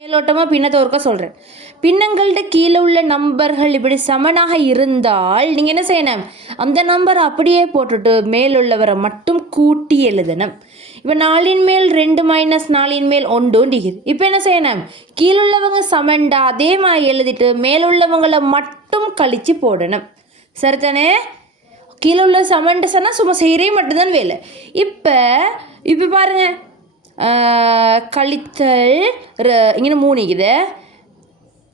மேலோட்டமாக பின்னத்தை ஒருக்க சொல்கிறேன். பின்னங்கள்ட கீழே உள்ள நம்பர்கள் இப்படி சமனாக இருந்தால் நீங்கள் என்ன செய்யணும், அந்த நம்பரை அப்படியே போட்டுட்டு மேலுள்ளவரை மட்டும் கூட்டி எழுதணும். இப்போ 4 மேல் 2 மைனஸ் 4 மேல் 1 டிகிரி. இப்போ என்ன செய்யணும், கீழுள்ளவங்க சமண்டா அதே மாதிரி எழுதிட்டு மேலுள்ளவங்களை மட்டும் கழித்து போடணும். சரிதானே? கீழே உள்ள சமண்ட சொன்னால் சும்மா செய்கிறே மட்டும்தான் வேலை. இப்போ பாருங்கள், கழித்தல் இங்கே 3 இருக்குது,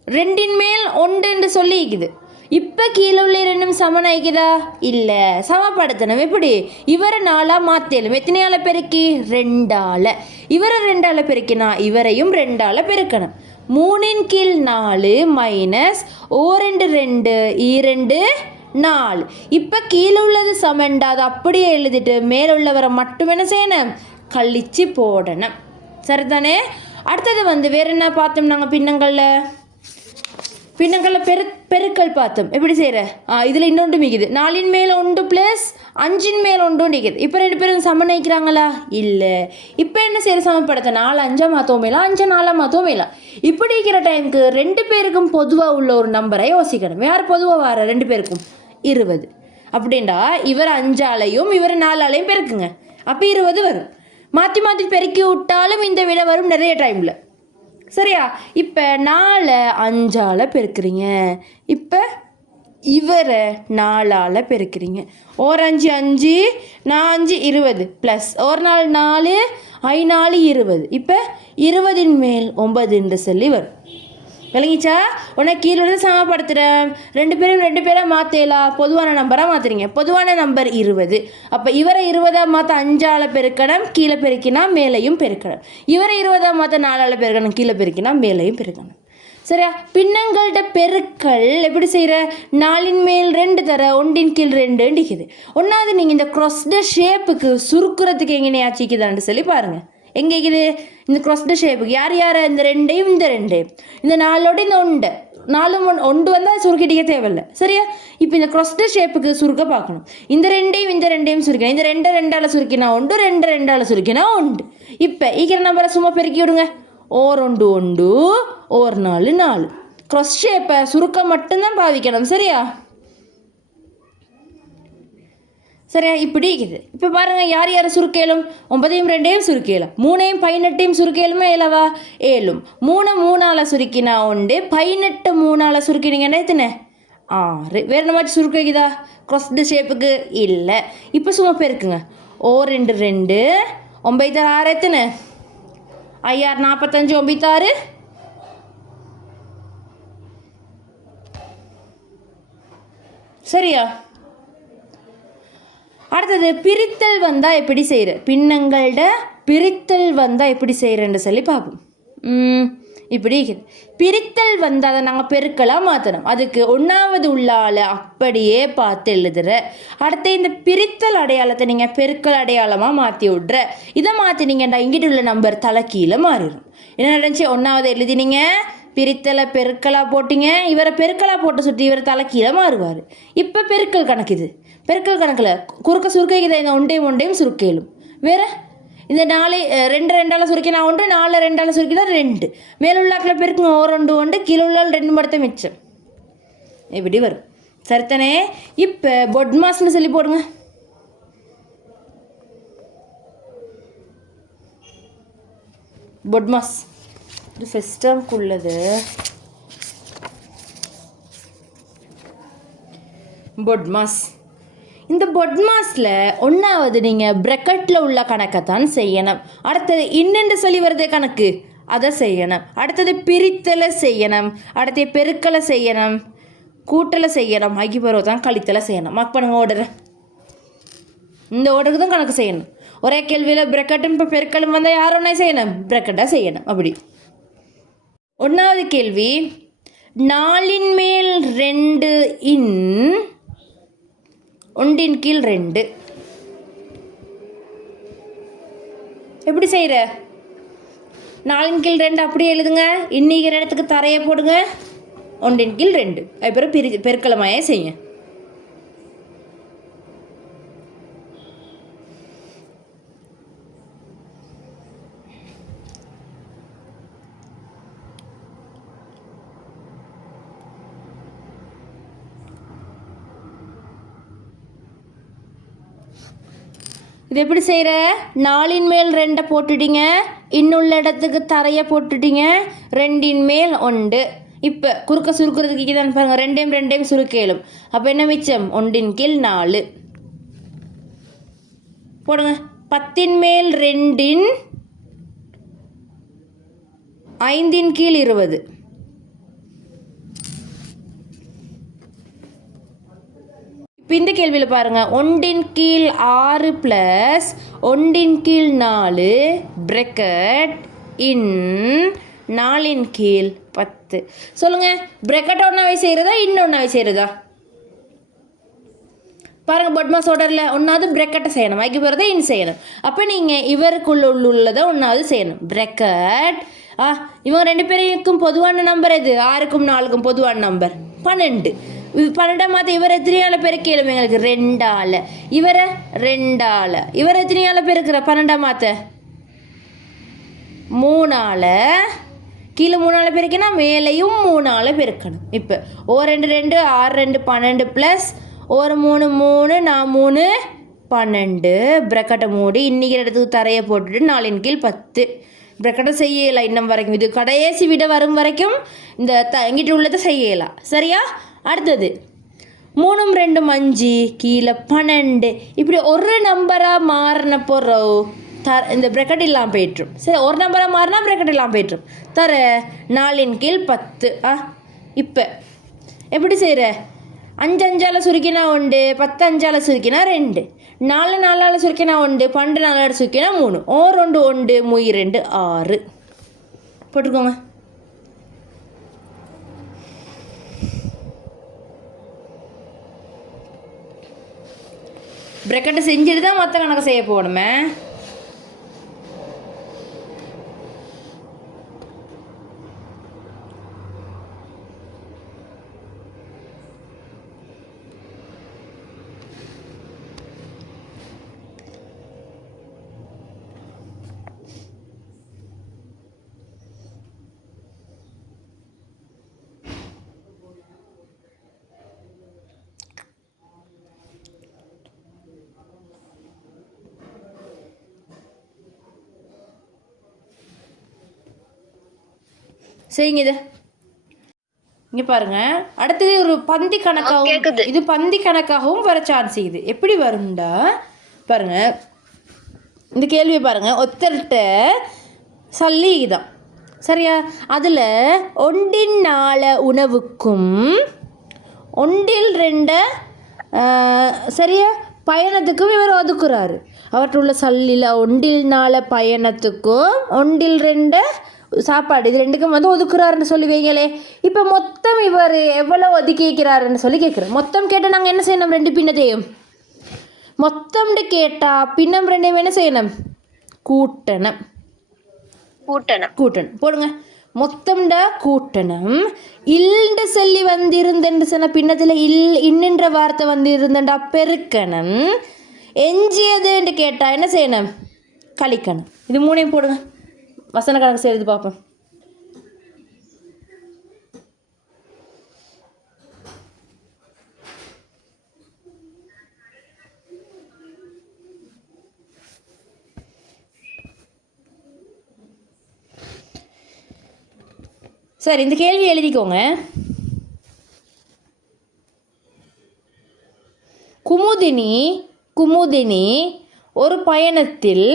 2 மேல் 1 சொல்லிக்குது. இப்போ கீழே உள்ள 2 சமன் ஆகிக்குதா? இல்லை, சமப்படுத்தணும். எப்படி? இவரை 4 மாற்றலும். எத்தனையால பெருக்கி? 2ஆல். இவரை 2ஆல் பெருக்கினா இவரையும் 2ஆல் பெருக்கணும். 3 கீழ் 4 மைனஸ் 2 2 4. இப்போ கீழே உள்ளது சமண்டா அதை அப்படியே எழுதிட்டு மேலுள்ளவரை மட்டும் என்ன செய்யணும், கழிச்சு போடணும். சரிதானே? அடுத்தது வேறு என்ன பார்த்தோம் நாங்கள் பின்னங்களில் பெருக்கல் பார்த்தோம். எப்படி செய்கிற? இதில் இன்னொன்று மிகுது. 4 மேல் 1 ப்ளஸ் 5 மேல் 1 நிற்குது. இப்போ 2 பேரும் சமன் நிற்கிறாங்களா? இல்லை. இப்போ என்ன செய்கிற, சமப்படுத்த 4 5 மாற்றவும் மேலாம், 5 4 மாற்றவும் மேலாம். இப்படி இருக்கிற டைமுக்கு 2 பேருக்கும் பொதுவாக உள்ள ஒரு நம்பரை யோசிக்கணும். யார் பொதுவாக வர? 2 பேருக்கும் 20. அப்படின்டா இவர் 5ஆலையும் இவர் 4ஆலையும் பெருக்குங்க. அப்போ 20 வரும். மாற்றி மாற்றி பெருக்கி விட்டாலும் இந்த விட வரும் நிறைய டைமில். சரியா? இப்போ 4 5ஆல் பெருக்குறீங்க. இப்போ இவரை 4ஆல் பெருக்குறீங்க. ஒரு 5 5 4 5 20 ப்ளஸ் ஒரு 4 4 5 4 20. இப்போ 20 மேல் 9 சொல்லி வரும். விளங்கிச்சா? உடனே கீழே சமப்படுத்துகிறேன். 2 பேரும் மாற்றலாம். பொதுவான நம்பராக மாற்றுறீங்க. பொதுவான நம்பர் 20. அப்போ இவரை 20ஆக மாற்ற 5ஆல் பெருக்கணும், கீழே பெருக்கினா மேலையும் பெருக்கணும். இவரை 20ஆக மாற்ற 4ஆல் பெருக்கணும், கீழே பெருக்கினா மேலையும் பெருக்கணும். சரியா? பின்னங்கள்ட பெருக்கல் எப்படி செய்கிற? 4 மேல் 2 தர 1 கீழ் 2 நிற்குது. ஒன்றாவது நீங்கள் இந்த க்ராஸ்ட ஷேப்புக்கு சுருக்குறதுக்கு எங்கே ஆச்சிக்குதான்னு சொல்லி பாருங்கள். எங்கே இருக்குது இந்த க்ராஸ்ட ஷேப்புக்கு? யார் இந்த 2ஐயும் இந்த 2ஐயும் இந்த 4ஓட இந்த 1 4 வந்தால் சுருக்கிட்டிக்க தேவையில்லை. சரியா? இப்போ இந்த க்ராஸ்ட ஷேப்புக்கு சுருக்க பார்க்கணும். இந்த 2ஐயும் சுருக்கணும். இந்த 2 2ஆல் சுருக்கினா 1, 2 2ஆல் சுருக்கினா 1. இப்போ ஈக்கிற நம்பரை சும்மா பெருக்கி விடுங்க. ஓர் 1 1 ஓர் 4 4. க்ராஸ் ஷேப்பை சுருக்க மட்டும்தான் பாவிக்கணும். சரியா? இப்படி இருக்குது. இப்போ பாருங்கள், யார் சுருக்கேலும்? 9ஐயும் 2ஐயும் சுருக்கேலும், 3ஐயும் 18ஐயும் சுருக்கேலுமா? இல்லவா? 7. 3 3ஆல் சுருக்கினா 1, 18 3ஆல் சுருக்கினீங்கன்னா எத்தனை? 6. வேறு என்ன மாதிரி சுருக்க வைக்குதா க்ராஸ்டு ஷேப்புக்கு? இல்லை. இப்போ சும்மா பெருக்குங்க. ஓ 2 2 9 6 எத்தனை? 5 45 9 6. சரியா? அடுத்தது பிரித்தல் வந்தால் எப்படி செய்கிற? பின்னங்கள்ட பிரித்தல் வந்தால் எப்படி செய்கிறேன்னு சொல்லி பார்ப்போம். இப்படி பிரித்தல் வந்தால் அதை நாங்கள் பெருக்கலாக மாற்றணும். அதுக்கு 1வது உள்ளால் அப்படியே பார்த்து எழுதுற. அடுத்து இந்த பிரித்தல் அடையாளத்தை நீங்கள் பெருக்கல் அடையாளமாக மாற்றி விட்ற. இதை மாற்றினீங்கன்னா இங்கிட்ட உள்ள நம்பர் தலைக்கீழே மாறிடும். என்ன நடந்துச்சு? 1வது எழுதினீங்க, பிரித்தலை பெருக்கலாக போட்டிங்க, இவரை பெருக்கலாக போட்டு சுற்றி இவரை தலைக்கீழே மாறுவார். இப்போ பெருக்கல் கணக்கு. இது பெருக்கல் கணக்கில் குறுக்க சுருக்கைக்குது. இந்த 1 1 சுருக்கேலும். வேறு இந்த 4 2 2ஆல் சுருக்கினா 1, 4 2ஆல் சுருக்கினா 2. மேலுள்ளாக்கில் பெருக்குங்க. ஓர் 1 1 கீழே உள்ளால் 2 மடத்தை மிச்சம். இப்படி வரும். சரித்தானே? இப்போ பொட்மாஸ்ன்னு சொல்லி போடுங்க. பொட்மாஸ் இது ஃபஸ்ட் டேர்முக்குள்ளது. பொட்மாஸ். இந்த பொட்மாஸில் 1வது நீங்கள் ப்ரெக்கெட்டில் உள்ள கணக்கை தான் செய்யணும். அடுத்தது இன்னென்று சொல்லி வருதே கணக்கு, அதை செய்யணும். அடுத்தது பிரித்தலை செய்யணும். அடுத்தது பெருக்கலை செய்யணும், கூட்டலை செய்யணும், ஆகிய தான் கழித்தலை செய்யணும். மார்க் பண்ணுங்க ஓர்டரை. இந்த ஓர்டருக்கு தான் கணக்கு செய்யணும். ஒரே கேள்வியில் ப்ரெக்கெட்டும் இப்போ பெருக்கலும் வந்தால் யார் ஒன்றா செய்யணும்? ப்ரெக்கெட்டாக செய்யணும். அப்படி 1வது கேள்வி, 4 மேல் 2 இன் 1 கீழ் 2. எப்படி செய்கிற? 4 கீழ் 2 அப்படியே எழுதுங்க. இன்னிக்கிற இடத்துக்கு தரையை போடுங்க. 1 கீழ் 2. அதுக்கப்புறம் பெருக்கலமாயே செய்யுங்க. இது எப்படி செய்கிற? 4ன் மேல் 2 போட்டுட்டீங்க, இன்னுள்ள இடத்துக்கு தரையை போட்டுட்டீங்க, 2ன் மேல் 1. இப்போ குறுக்க சுருக்கிறதுக்கு தான் பாருங்கள், 2ம் 2ம் சுருக்கேலும். அப்போ என்ன மிச்சம்? 1ன் கீழ் 4 போடுங்க. 10ன் மேல் 2ன் 5ன் கீழ் 20. இப்போ இந்த கேள்வியில் பாருங்கள், 1ன் கீழ் 6 ப்ளஸ் 1ன் கீழ் 4 பிரக்கெட் இன் 4ன் கீழ் 10. சொல்லுங்கள், பிரக்கெட் ஒன்றாவே செய்கிறதா இன்னொன்றாவே செய்கிறதா? பாருங்கள், பொட்மாஸ் ஆர்டரில் ஒன்றாவது பிரக்கெட்டை செய்யணும், அதுக்கு பிறகு இன் செய்யணும். அப்போ நீங்கள் இவருக்குள்ள உள்ளதை ஒன்றாவது செய்யணும். பிரக்கெட் இவங்க 2 பேருக்கும் பொதுவான நம்பர் எது? 6க்கும் 4க்கும் பொதுவான நம்பர் 12. 12 மாற்ற இவர் எத்தனையால பேருக்கு கேளும் எங்களுக்கு? 2ஆல். இவரை 2ஆல். இவர் எத்தனையால பேருக்குற 12 மாற்ற? 3ஆல். கீழே 3ஆல் பெருக்கினா மேலேயும் 3ஆல் பெருக்கணும். இப்போ 2 2 6 2 12 ப்ளஸ் 1 3 3 நான் 3 12. பிரக்கெட்டை மூடி இன்னைக்கு இடத்துக்கு தரையை போட்டுட்டு 4ன் கீழ் 10. பிரக்கெட்டை செய்யலாம் இன்னும் வரைக்கும். இது கடைசி விட வரும் வரைக்கும் இந்த எங்கிட்ட உள்ளதை செய்யலாம். சரியா? அடுத்தது 3 2 5 கீழே 12. இப்படி ஒரு நம்பராக மாறின போகிறோம் இந்த பிரக்கெட் இல்லாமல் போய்ட்ரும். சரி, ஒரு நம்பராக மாறினா பிரக்கெட் இல்லாமல் போய்ட்ரும். தர 4ன் கீழ் 10. இப்போ எப்படி செய்கிற? 5 5ஆல் சுருக்கினா 1, 10 5ஆல் சுருக்கினா 2, 4 4ஆல் சுருக்கினா 1, 12 4ஆல் சுருக்கினா 3, 1 2 1 3 2 6 போட்டுக்கோங்க. பிரக்கெட்டை செஞ்சுட்டு தான் மற்ற கணக்கு செய்ய போகணுமே. சரிங்க, இங்கே பாருங்கள். அடுத்தது ஒரு பந்தி கணக்காகவும், இது பந்தி கணக்காகவும் வர சான்ஸ் இது. எப்படி வரும்டா பாருங்கள், இந்த கேள்வியை பாருங்கள். ஒருத்தர்கிட்ட சல்லி தான் சரியா? அதில் 1ன் 4 உணவுக்கும் 1ல் 2 சரியா பயணத்துக்கும் இவர் ஒதுக்குறாரு. அவற்றுள்ள சல்லியில் 1ல் 4 பயணத்துக்கும் 1ல் 2 சாப்பாடு, இது 2க்கும் வந்து ஒதுக்குறாருன்னு சொல்லி வைங்களே. இப்போ மொத்தம் இவர் எவ்வளோ ஒதுக்கி வைக்கிறாருன்னு சொல்லி கேட்குறோம். மொத்தம் கேட்டால் நாங்கள் என்ன செய்யணும்? 2 பின்னத்தையும் மொத்தம்னு கேட்டால் பின்னம் 2 என்ன செய்யணும்? கூட்டணும். போடுங்க. மொத்தம்டா கூட்டணும். இல்ண்டு சொல்லி வந்திருந்தேன்னு சொன்ன பின்னத்தில் இன்னென்ற வார்த்தை வந்து இருந்தேன்டா பெருக்கணும். எஞ்சியதுன்னு கேட்டால் என்ன செய்யணும்? கழிக்கணும். இது 3ஐயும் போடுங்க. வசன கணக்கு செய்து பார்ப்போம். சரி, இந்த கேள்வி எழுதிக்கோங்க. குமுதினி ஒரு பயணத்தில்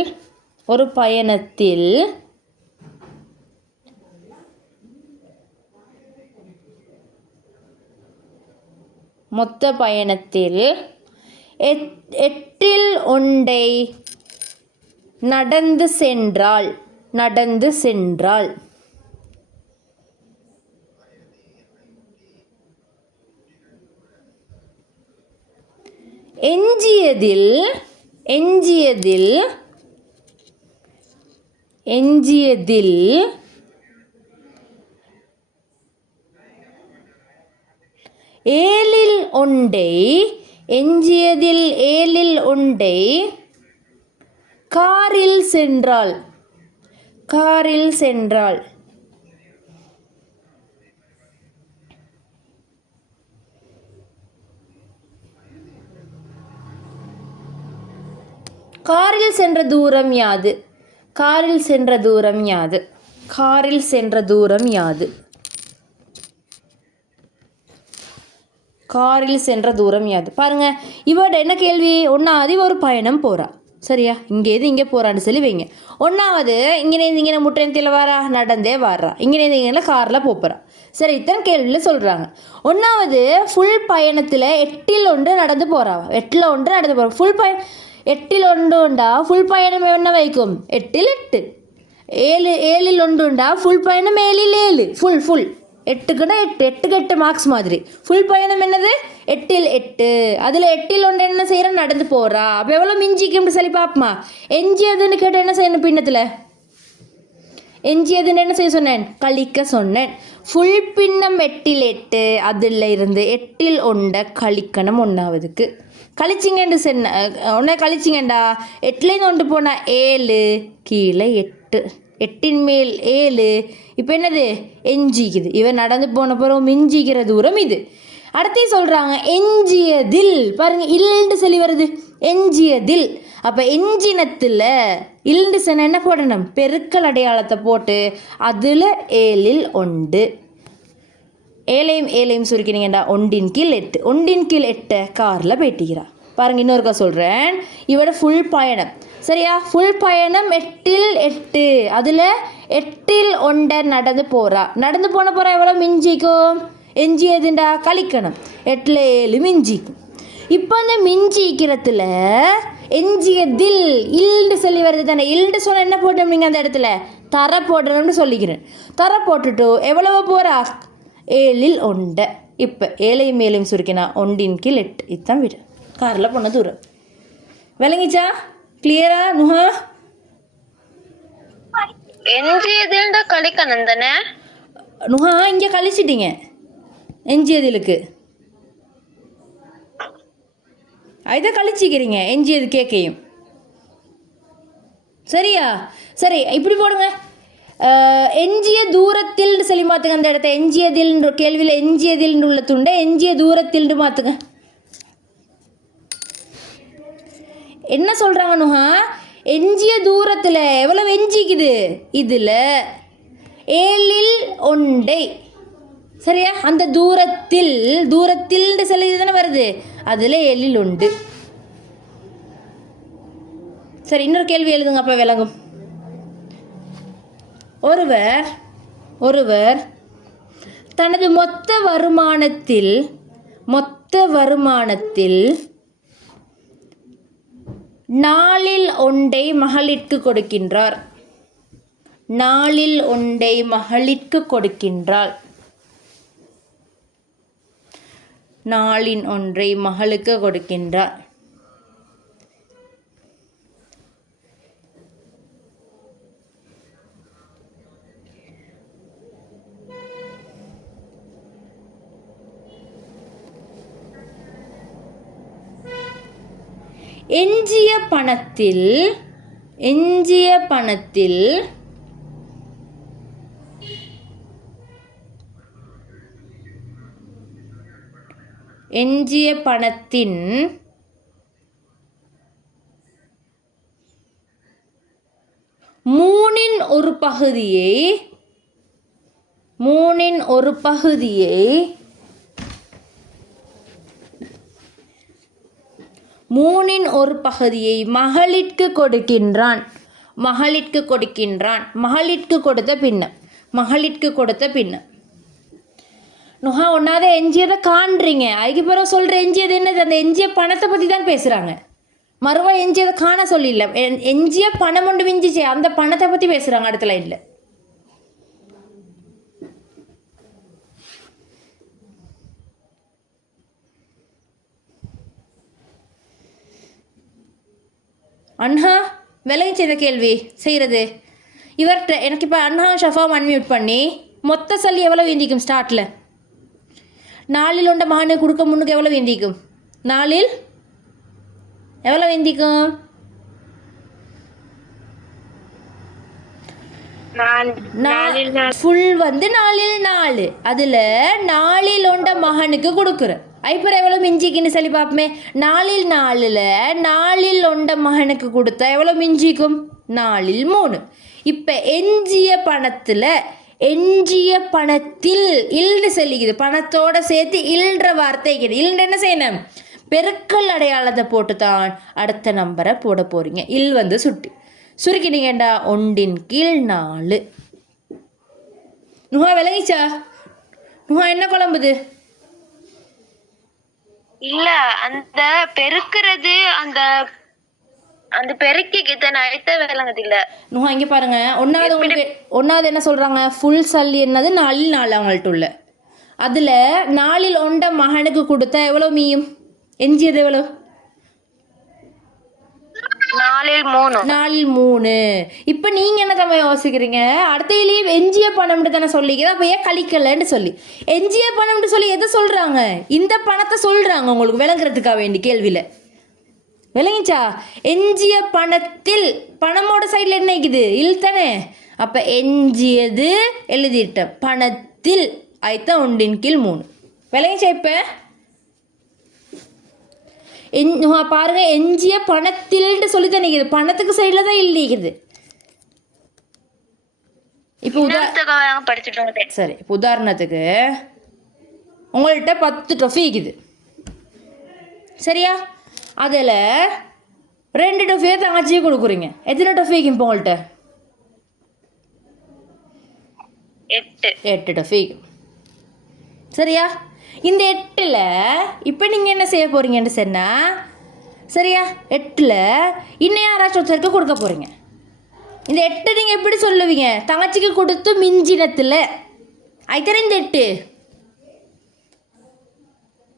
மொத்த பயணத்தில் 8ல் 1 நடந்து சென்றாள். எஞ்சியதில் 7ல் 1 காரில் சென்றாள். காரில் சென்ற தூரம் யாது? காரில் சென்ற தூரம் யாது? காரில் சென்ற தூரம் யாது? காரில் சென்ற தூரம் யாது? பாருங்க, இவட என்ன கேள்வி? ஒன்றாவது இவ ஒரு பயணம் போகிறா, சரியா? இங்கேருந்து இங்கே போகிறான்னு சொல்லி வைங்க. ஒன்றாவது இங்கேருந்து இங்கே முட்டத்தில் வாரா, நடந்தே வாரா, இங்கேருந்து இங்கே காரில் போகிறா, சரி? இத்தனை கேள்வியில் சொல்கிறாங்க. ஒன்றாவது ஃபுல் பயணத்தில் 8 நடந்து போகிறாவா, 8 நடந்து போகிறா. ஃபுல் பயணம் 8 உண்டா, ஃபுல் பயணம் என்ன வைக்கும்? 8 8. 7 உண்டா, ஃபுல் பயணம் 7 7. ஃபுல் 8க்குன்னா 8 மார்க்ஸ் மாதிரி. ஃபுல் பயணம் என்னது? 8 8. அதில் 8 என்ன செய்கிற? நடந்து போகிறா. அப்போ எவ்வளோ மிஞ்சிக்கும்னு சொல்லி பார்ப்போமா? எஞ்சியதுன்னு கேட்டால் என்ன செய்யணும்? பின்னத்தில் எஞ்சியதுன்னு என்ன செய்ய சொன்னேன்? கழிக்க சொன்னேன். ஃபுல் பின்னம் 8 8. அதில் இருந்து 8 கழிக்கணும். ஒன்றாவதுக்கு கழிச்சிங்கன்னு சொன்ன ஒன்றா கழிச்சிங்கண்டா, 8 போனால் 7, கீழே 8, 8 மேல் 7. இப்போ என்னது? எஞ்சிக்குது. இவன் நடந்து போன பிறகு மிஞ்சிக்கிற தூரம் இது. அடுத்து சொல்கிறாங்க எஞ்சியதில். பாருங்கள், இல்லுண்டு சொல்லி வருது, எஞ்சியதில். அப்போ எஞ்சினத்தில் இல்லுண்டு சொன்ன என்ன போடணும்? பெருக்கல் அடையாளத்தை போட்டு அதில் 7 1. 7 சுருக்கினீங்கடா, 1 கீழ் 8. 1 கீழ் 8 காரில் போயிட்டிக்கிறா. பாருங்கள், இன்னொருக்கா சொல்கிறேன். இவட ஃபுல் பயணம், சரியா? ஃபுல் பயணம் 8 8. அதில் 8 1 நடந்து போகிறா. நடந்து போன போகிறா எவ்வளோ மிஞ்சிக்கும்? எஞ்சியதுண்டா கழிக்கணும். 8 7 மிஞ்சிக்கும். இப்போ அந்த மிஞ்சிக்கிறதுல எஞ்சியதில் இல்லுண்டு சொல்லி வருது தானே? இல்லுண்டு சொன்னால் என்ன போட்டோம்? நீங்கள் அந்த இடத்துல தர போடணும்னு சொல்லிக்கிறேன். தர போட்டுட்டு எவ்வளவு போகிறா? 7 1. இப்போ 7 7 சுருக்கினா 1 கீழ் 8. இதுதான் விட காரில் போன தூரம். விளங்கிச்சா? கிளியரா நுஹா? எஞ்சியதில்டா கழிக்கணும் தானே நுஹா? இங்கே கழிச்சிட்டீங்க எஞ்சியதிலுக்கு. இதை கழிச்சிக்கிறீங்க எஞ்சியது கேட்கையும், சரியா? சரி, இப்படி போடுங்க. எஞ்சிய தூரத்தில் சொல்லி மாற்றுங்க அந்த இடத்த. எஞ்சியதில் கேள்வியில் எஞ்சியதில் உள்ள துண்டை எஞ்சிய தூரத்தில் மாற்றுங்க. என்ன சொல்கிறாங்க நுஹா? எஞ்சிய தூரத்தில் எவ்வளோ எஞ்சிக்குது? இதில் 7 1. சரியா? அந்த தூரத்தில் சொல்லி தானே வருது, அதில் 7 1. சரி, இன்னொரு கேள்வி எழுதுங்க, அப்போ விளங்கும். ஒருவர் தனது மொத்த வருமானத்தில் 4 1 மகளிற்கு கொடுக்கின்றார். 4 1 மகளிற்கு கொடுக்கின்றாள். 4 1 மகளுக்கு கொடுக்கின்றார். எஞ்சிய பணத்தில் 3 மகளிற்கு கொடுக்கின்றான். மகளிற்கு கொடுத்த பின்ன நுஹா ஒன்றாவது எஞ்சியதை காண்றீங்க. அதுக்கு பிறகு சொல்கிற எஞ்சியது என்னது? அந்த எஞ்சிய பணத்தை பற்றி தான் பேசுகிறாங்க. மறுவா எஞ்சியதை காண சொல்லிடல, எஞ்சிய பணம் ஒன்று மிஞ்சிச்சு, அந்த பணத்தை பற்றி பேசுகிறாங்க அடுத்த லைனில். அண்ணா விளங்கிச்சு இந்த கேள்வி செய்கிறது? இவர்கிட்ட எனக்கு இப்போ அண்ணா ஷஃபாம் அன்மியூட் பண்ணி மொத்த சல்லி எவ்வளோ வேந்திக்கும்? ஸ்டார்ட்டில் 4 1 மகனுக்கு கொடுக்க முன்னுக்கு எவ்வளோ வேந்திக்கும்? 4 எவ்வளோ வேந்திக்கும்? 4 ஃபுல் வந்து 4 4. அதில் 4 1 மகனுக்கு கொடுக்குற. ஐப்பர் எவ்வளோ மிஞ்சிக்குன்னு சொல்லி பார்ப்போமே. 4 ஒண்ட மகனுக்கு கொடுத்தா எவ்வளோ மிஞ்சிக்கும்? 4 இப்போ எஞ்சிய பணத்தில் இல்னு சொல்லிக்குது. பணத்தோட சேர்த்து இல்ன்ற வார்த்தை இருக்குது. இல்ன்ற என்ன செய்யணும்? பெருக்கல் அடையாளத்தை போட்டு தான் அடுத்த நம்பரை போட போகிறீங்க. இல் வந்து சுருக்கினீங்கண்டா 1/4. நுகா விளங்கிச்சா? நுகா என்ன குழம்புது? இல்ல அந்த பெருக்குறது அந்த அந்த பெருக்கிக்கு தான் அழைத்த விளங்குது இல்ல. நுகா இங்கே பாருங்க. ஒன்றாவது என்ன சொல்கிறாங்க? ஃபுல் சல்லி என்னது? 4 அவங்கள்ட்ட உள்ள. அதில் 4 ஒண்ட மகனுக்கு கொடுத்தா எவ்வளோ மீயும்? எஞ்சியது எவ்வளோ? 4 இப்போ நீங்கள் என்ன தம்மா யோசிக்கிறீங்க? அடுத்தையிலேயே எஞ்சிய பணம்னு தானே சொல்லிக்கிறேன். அப்போ ஏன் கழிக்கலன்னு சொல்லி எஞ்சிய பணம்னு சொல்லி எதை சொல்கிறாங்க? இந்த பணத்தை சொல்கிறாங்க உங்களுக்கு விளங்குறதுக்காக வேண்டி கேள்வியில். விளங்கிச்சா? எஞ்சிய பணத்தில் பணமோட சைடில் என்ன இருக்குது? இல் தானே. அப்போ எஞ்சியது எழுதிட்டேன். பணத்தில் ஆயித்தான் 1/3. விளங்கிச்சா? இப்போ பாருங்க, எஞ்சிய பணத்தில்ட்டு சொல்லி தான் நிற்குது. பணத்துக்கு சைடில் தான் இல்லைக்குது. இப்போ சரி, இப்போ உதாரணத்துக்கு உங்கள்கிட்ட 10 டொஃபி இருக்குது சரியா? அதில் 2 டொஃபியை தங்கச்சியை கொடுக்குறீங்க. எத்தனை டொஃபிக்கு இப்போ உங்கள்கிட்ட? 8 டொஃபி சரியா? இந்த 8ல் இப்போ நீங்கள் என்ன செய்ய போகிறீங்கன்னு சொன்னால் சரியா, 8ல் இன்னும் யாராச்சும் ஒருத்தருக்கு கொடுக்க போகிறீங்க. இந்த 8 நீங்கள் எப்படி சொல்லுவீங்க? தங்கச்சிக்கு கொடுத்து மிஞ்சினத்தில் அதுதானே இந்த 8.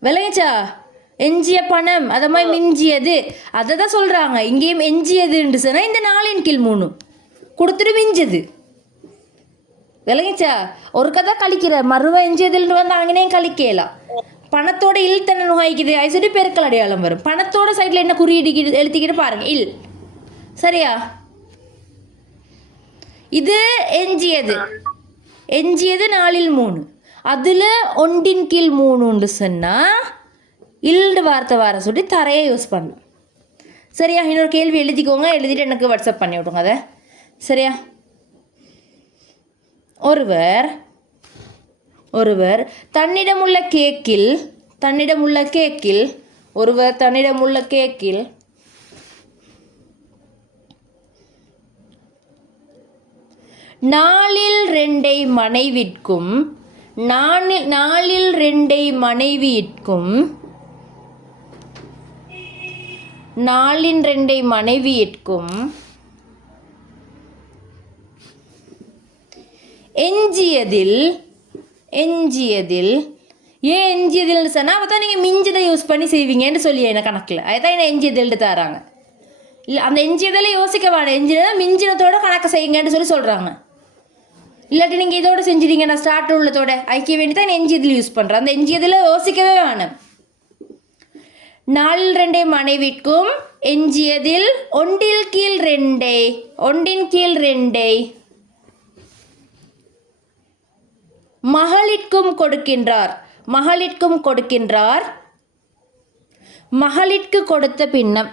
விளங்குச்சா? எஞ்சிய பணம் அதை மாதிரி மிஞ்சியது அதை தான் சொல்கிறாங்க. இங்கேயும் எஞ்சியதுன்னு சொன்னால் இந்த 4/3 கொடுத்துட்டு மிஞ்சது. விளங்கிச்சா? ஒரு கதை கழிக்கிற மறுவா எஞ்சியதுன்னு வந்து அங்கேயும் கழிக்கலாம். பணத்தோட இல் தன்னை நோய்க்குது அது சொல்லி பெருக்கல் அடையாளம் வரும். பணத்தோட சைடில் என்ன குறியீடு எழுத்திக்கிட்டு பாருங்க, இல். சரியா? இது எஞ்சியது 4/3. அதில் 1/3 சொன்னால் இல்டு வார்த்தை வர சொல்லி தரையை யூஸ் பண்ணணும். சரியா? இன்னொரு கேள்வி எழுதிக்கோங்க. எழுதிட்டு எனக்கு வாட்ஸ்அப் பண்ணி விட்ருங்க அதை. சரியா? ஒருவர் தன்னிடமுள்ள கேக்கில் 4/2 மனைவிற்கும் 4/2 மனைவியிற்கும் எஞ்சியதில் ஏன் எஞ்சியதில்னு சொன்னால் அப்போ தான் நீங்கள் மிஞ்சதை யூஸ் பண்ணி செய்வீங்கன்னு சொல்லி என்ன கணக்கில் அதுதான் என்ன எஞ்சியதில்ட்டு தராங்க. இல்லை அந்த எஞ்சியதில் யோசிக்க வேணும். எஞ்சினா மிஞ்சினத்தோட கணக்கு செய்யுங்கன்னு சொல்கிறாங்க. இல்லாட்டி நீங்கள் இதோட செஞ்சுட்டீங்க நான் ஸ்டார்ட் உள்ளதோட ஐக்கிய வேண்டி தான் எஞ்சியதில் யூஸ் பண்ணுறேன். அந்த எஞ்சியதில் யோசிக்கவே வேணும். 4/2 மனைவிற்கும் எஞ்சியதில் 1/2 மகளிற்கும் கொடுக்கின்றார். மகளிற்கு கொடுத்த பின்னம்